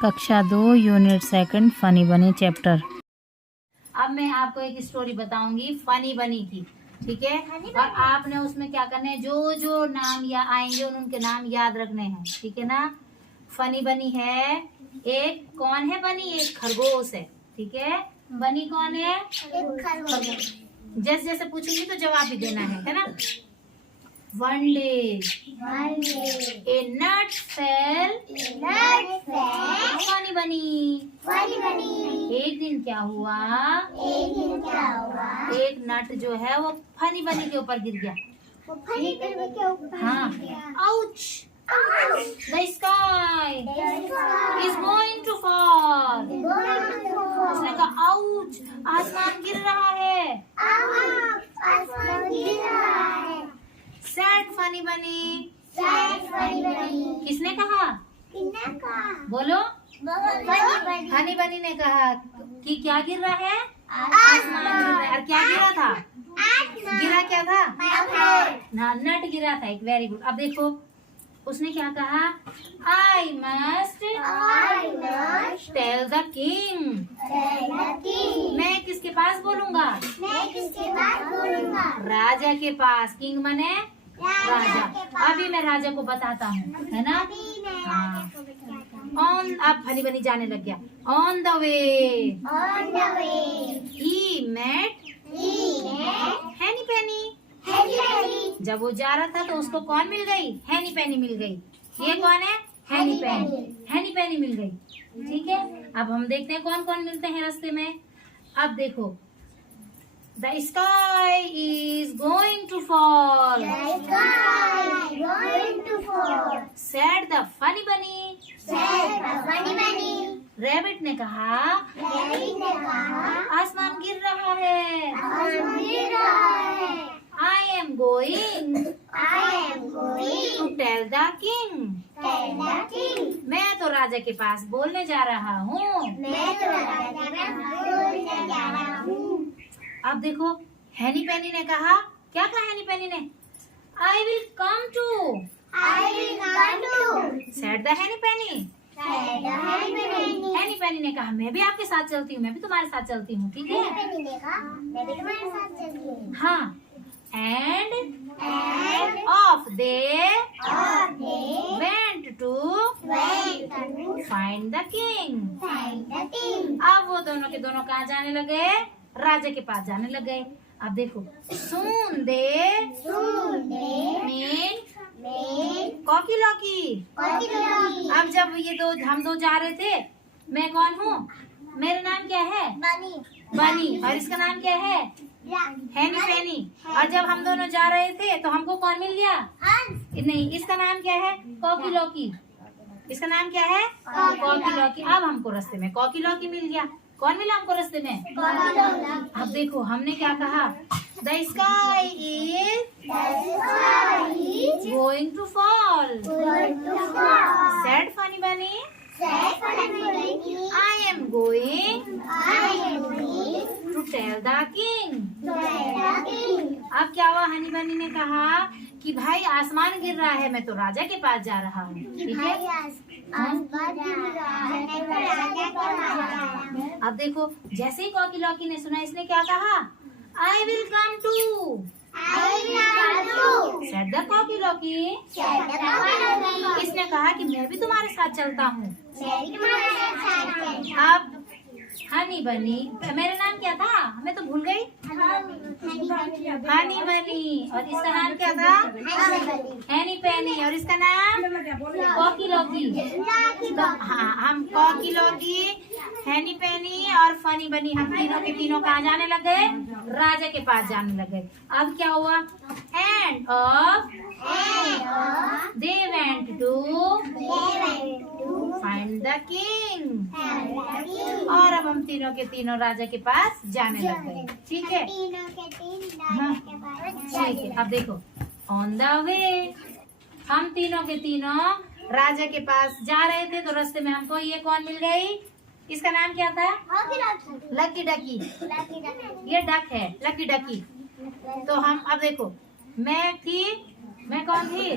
कक्षा 2 unit 2 funny बनी chapter. अब मैं आपको एक स्टोरी बताऊंगी फनी बनी की, ठीक है। और आपने उसमें क्या करना है, जो जो नाम या आएंगे उनके नाम याद रखने हैं, ठीक है ना। फनी बनी है, एक कौन है बनी, एक खरगोश है, ठीक है। बनी कौन है, एक खरगोश। जैसे जैसे पूछेंगे तो जवाब भी देना है ना। One day, a nut fell. Funny bunny. एक दिन क्या हुआ, एक नट जो है वो फनी बनी के ऊपर गिर गया। हाँ, ouch! The sky is going to fall. उसने कहा ouch, आसमान गिर रहा है। Sad funny bunny. किसने कहा, बोलो। फनी बनी ने कहा कि क्या गिर रहा है, आसमान गिर रहा है। और क्या गिरा था, गिरा क्या था ना, नट गिरा था। एक वेरी गुड। अब देखो उसने क्या कहा, I must tell the king. मैं किसके पास बोलूंगा, राजा के पास। किंग मने राजा। अभी मैं राजा को बताता हूँ, है ना। हाँ, ऑन, अब फनी बनी जाने लग गया। On the way he met Henny Penny. जब वो जा रहा था तो उसको कौन मिल गई, हैनी पेनी मिल गई। ये कौन है, हैनी पेनी मिल गई, ठीक है। अब हम देखते हैं कौन कौन मिलते हैं रास्ते में। अब देखो, The sky is going to fall. Said the funny bunny. Rabbit ने कहा, आसमान गिर रहा है। I am going to tell the king. मैं तो राजा के पास बोलने जा रहा हूँ। अब देखो हैनी पेनी ने कहा, क्या कहा हैनी पेनी ने, I will come to. Said the हैनी पेनी. हैनी पेनी ने कहा, मैं भी आपके साथ चलती हूँ, मैं भी तुम्हारे साथ चलती हूँ, ठीक है। हाँ, and off they went to find the king. अब वो दोनों के दोनों कहाँ जाने लगे, राजा के पास जाने लग गए। अब देखो, soon they mean Cocky Locky. अब जब ये हम दो जा रहे थे, मैं कौन हूँ, मेरा नाम क्या है, बनी, और इसका नाम क्या है, हैनी पेनी। और जब हम दोनों जा रहे थे तो हमको कौन मिल गया, नहीं, इसका नाम क्या है, कॉकी लॉकी। इसका नाम क्या है, कॉकी लॉकी। अब हमको रास्ते में कॉकी लॉकी मिल गया। कौन मिला हमको रास्ते में, अब देखो हमने क्या कहा, The sky is going to fall. Said funny bunny. I am going to tell the king. अब क्या हुआ, हनी बनी ने कहा कि भाई आसमान गिर रहा है, मैं तो राजा के पास जा रहा हूँ, ठीक है। अब देखो जैसे ही कॉकी लॉकी ने सुना, इसने क्या कहा, I will come to. Said the Cocky Locky. इसने कहा कि मैं भी तुम्हारे साथ चलता हूँ। अब हनी बनी, मेरा नाम क्या था, मैं तो भूल गई, हनी बनी, और इसका नाम क्या था, हैनी पेनी, और इसका नाम कॉकी लॉकी। तो हाँ, हम कॉकी लॉकी, हैनी पेनी और फनी बनी, हम तीनों के तीनों कहाँ जाने लग गए, राजा के पास जाने लग गए। अब क्या हुआ, end of they went to find the king. और अब हम तीनों के तीनों राजा के पास जाने लग गए, ठीक है। हाँ, ठीक है। अब देखो, ऑन द वे, हम तीनों के तीनों राजा के पास जा रहे थे तो रास्ते में हमको ये कौन मिल गई, इसका नाम क्या था, लकी डकी। ये डक है, लकी डकी। तो हम अब देखो, मैं कौन थी,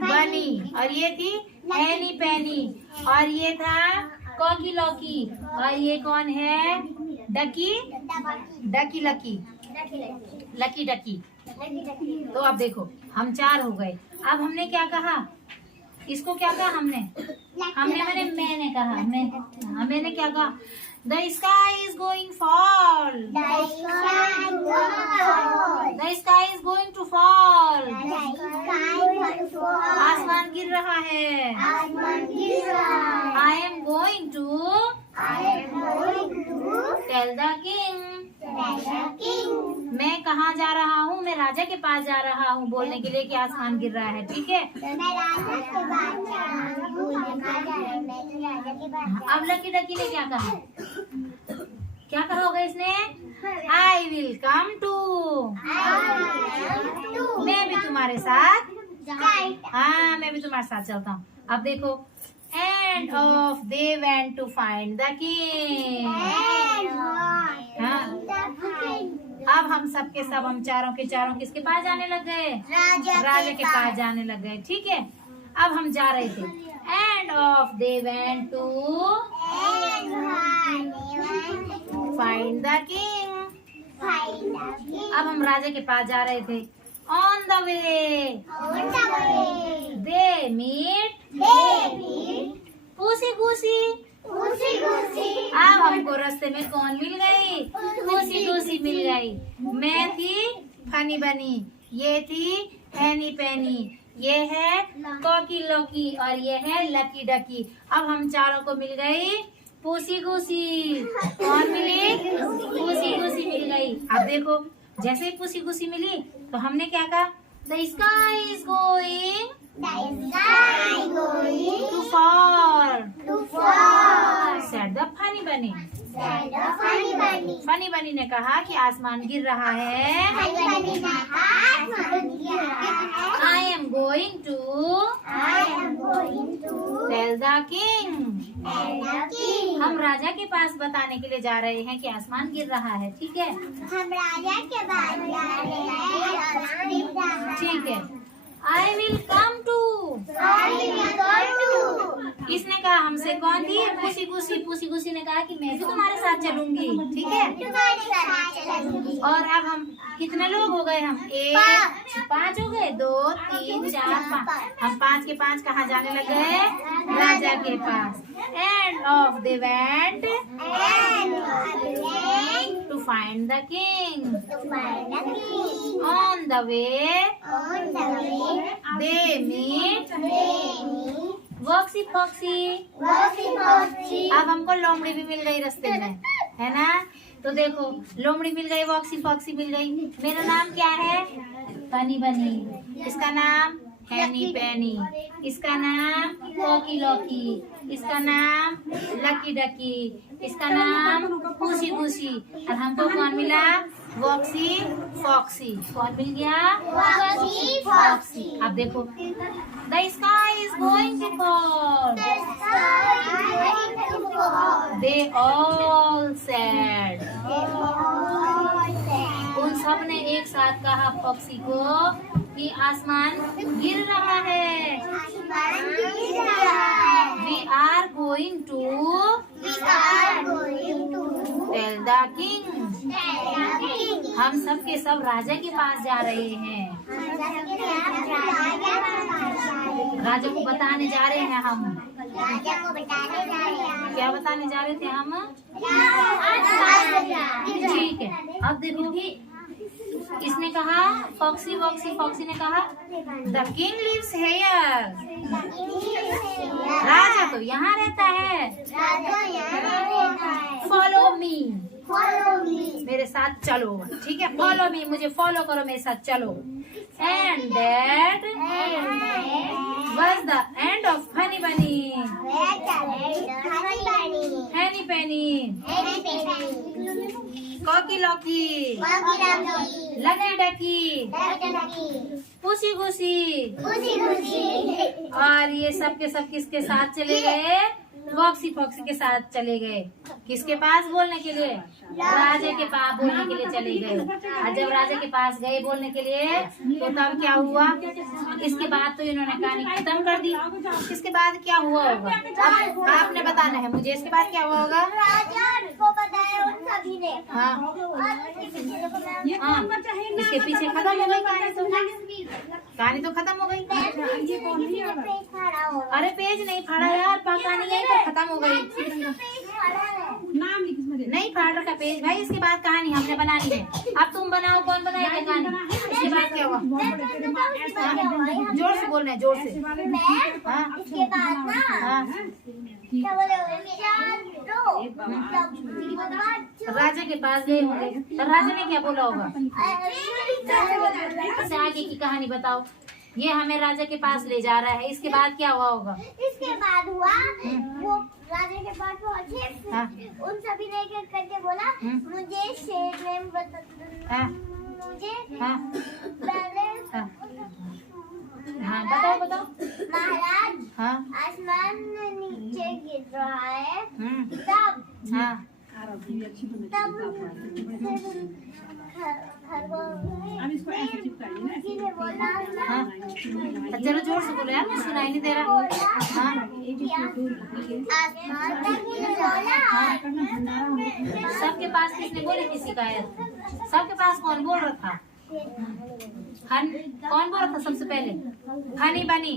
बनी, और ये थी एनी पेनी, और ये था कॉकी लॉकी, और ये कौन है? डकी डकी लकी, लकी डकी। तो अब देखो हम 4 हो गए। अब हमने क्या कहा? इसको क्या कहा हमने? मैंने कहा, मैंने क्या कहा? The sky is going fall. The sky is going to fall. आसमान गिर रहा है। I am going to tell the king. मैं कहाँ जा रहा हूँ? मैं राजा के पास जा रहा हूँ बोलने के लिए कि आसमान गिर रहा है। ठीक है, अब लकी डकी ने क्या कहा? क्या कहा होगा इसने? I will come to. मैं भी तुम्हारे साथ, हाँ मैं भी तुम्हारे साथ चलता हूँ। अब देखो, and of they went to find the king. हाँ, अब हम सब के सब, हम चारों के चारों किसके पास जाने लग गए? राजा के पास जाने लग गए। ठीक है, अब हम जा रहे थे। And of they went to find the king. अब हम राजा के पास जा रहे थे। On the way they meet पूसी गूसी। अब हमको रास्ते में कौन मिल गई? पूसी गूसी मिल गई। मैं थी फनी बनी, ये थी एनी पेनी, ये है कॉकी लॉकी, और ये है लकी डकी। अब हम चारों को मिल गई पूसी गूसी। कौन मिली? पूसी गूसी मिल गई। अब देखो, जैसे ही पूसी गूसी मिली तो हमने क्या कहा? The sky is going to fall. Said the funny bunny. Funny बनी ने कहा कि आसमान गिर रहा है। I am going to tell the king. हम राजा के पास बताने के लिए जा रहे हैं कि आसमान गिर रहा है। ठीक है, हम राजा के पास जा रहे हैं। ठीक है। I will come to. इसने कहा हमसे, कौन थी? पूसी गूसी। पूसी गूसी ने कहा कि मैं भी तुम्हारे साथ चलूंगी। ठीक है, और अब हम कितने लोग हो गए? हम 5 हो गए। 2 3 4 5। हम 5 के 5 कहाँ जाने लग गए? राजा के पास। And of they went to find the king. On the way they meet voxy foxy. अब हमको लोमड़ी भी मिल गई रास्ते में, है ना? तो देखो, लोमड़ी मिल गई, वॉक्सी फॉक्सी मिल गई। मेरा नाम क्या है? फनी बनी। इसका नाम हैनी पेनी। इसका नाम कॉकी लॉकी। इसका नाम लकी डकी। इसका नाम पूसी गूसी। और हमको कौन मिला? वॉक्सी फॉक्सी। कौन मिल गया? वॉक्सी फॉक्सी। अब देखो, the sky is going to fall. They all said. उन सब ने एक साथ कहा फॉक्सी को कि आसमान गिर रहा है। We are going to tell the king. हम सब के सब राजा के पास जा रहे हैं। राजा को बताने जा रहे हैं हम। क्या बताने जा रहे थे हम? ठीक है, अब देखो कि इसने कहा, फॉक्सी वॉक्सी फॉक्सी ने कहा, द किंग लिव्स हियर. राजा तो यहाँ रहता है. फॉलो मी, मेरे साथ चलो. ठीक है, फॉलो मी, मुझे फॉलो करो, मेरे साथ चलो. And that was the end of Honey Bunny. Henny Penny. Cocky Locky. Lucky Ducky. Pussy Goosey. और ये सब के सब किसके साथ चले गए? फॉक्सी फॉक्सी के साथ चले गए. किसके पास बोलने के लिए? राजा के पास बोलने के लिए चले गए। और जब राजा के पास गए बोलने के लिए तो तब क्या हुआ? इसके बाद तो इन्होंने कहानी खत्म कर दी। इसके बाद क्या हुआ होगा अब आपने बताना है मुझे। इसके बाद क्या हुआ होगा? राजा को बताया उन सभी ने। हाँ और उसके पीछे देखो मैं हाँ, इसके पीछे खत्म हो गई कहानी। तो कहानी तो खत्म हो गई। पेज फाड़ा होगा। अरे पेज नहीं फाड़ा यार, कहानी यहीं पर खत्म हो गई। पेज फाड़ा है। नहीं फाड़ रखा पेज भाई। इसके बाद कहानी हमने बनानी है। अब तुम बनाओ, कौन बनाएगा कहानी? इसके बाद क्या हुआ? जोर से बोलना है, जोर से। मैं हाँ इसके बाद ना हाँ। क्या बोले दो राजा के पास गए होंगे तो राजा ने क्या बोला होगा? इससे आगे की कहानी बताओ। ये हमें राजा के पास ले जा रहा है। इसके बाद क्या हुआ होगा? इसके बाद हुआ वो राजा के पास पहुंचे। हाँ। उन सभी ने एक एक करके बोला मुझे शेर ने हाँ मुझे हाँ पहले हाँ हाँ बताओ बताओ। महाराज हाँ आसमान नीचे गिर रहा है हम्म तब हाँ ने बोला हाँ। चलो जोर से बोलो यार, मुझे सुनाई नहीं दे रहा। हाँ आसमान तक बोला सबके पास किसने बोली थी शिकायत? सबके पास कौन बोल रहा था? कौन बोल रहा था सबसे पहले? हनी बनी।